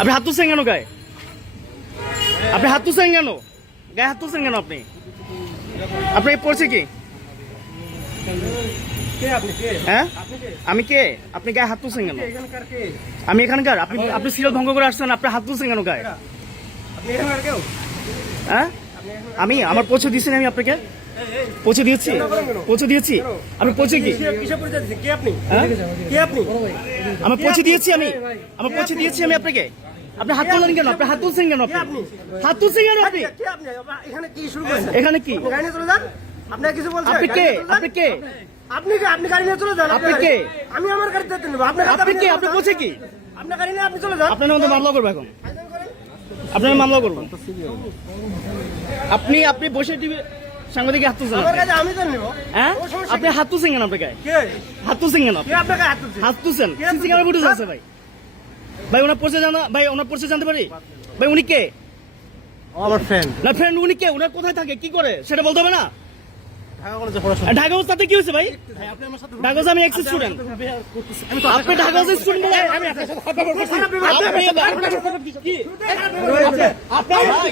আপনি হাত তুলছেন কেন গায়ে? আপনি হাত তুলছেন কেন গায়ে? হাত তুলছেন কেন আপনি? আপনাকে পড়ছে কি? হ্যাঁ, আমি কে? আপনি গায়ে হাত তুলছেন কেন? আমি এখানকার? আপনি সিরিয়াল ভঙ্গ করে আসছেন, আপনি হাত তুলছেন কেন গায়ে? হ্যাঁ, আমি আমার পৌঁছে দিয়েছি আমি আপনাকে? পৌঁছে দিয়েছি? পৌঁছে দিয়েছি? আপনি পৌঁছে কি? আমার পৌঁছে দিয়েছি আমি? আমার পৌঁছে দিয়েছি আমি আপনাকে? আপনি হাত তুললেন কেন? আপনি হাত তুলছেন কেন? আপনি হাত তুলছেন কেন? আপনি এখানে কি? আপনি কে? আপনি কে? আপনি গাড়ি নিয়ে চলে যান। আপনি কে? আমি আমার গাড়িতে নেবো। আপনি কে? আপনি পৌঁছে কি? আপনার গাড়ি নিয়ে আপনি চলে যান। আপনার নামে মামলা করবো এখন। আপনার মামলা করবো। আপনি বসে টিভি সাংবাদিক হাত তুলছেন? আমার কাছে আমি তো নেব। হ্যাঁ, আপনি হাত তুলছেন কেন? আপনাকে হাত তুলছেন কেন? কে আপনাকে হাত তুলছে? হাত তুলছেন? সিসি ক্যামেরা ফুটেজ আছে ভাই। ভাই ওনার পরিচয় জানা? ভাই ওনার পরিচয় জানতে পারি? ভাই উনি কে? আমার ফ্রেন্ড। না ফ্রেন্ড, উনি কে? ওনার কোথায় থাকে, কি করে সেটা বলতে হবে না? ঢাকা হাউস তাতে কি হয়েছে ভাই? ঢাকা হাউস আমি এক্স স্টুডেন্ট। আপনি ঢাকা হাউস স্টুডেন্ট বলে আপনি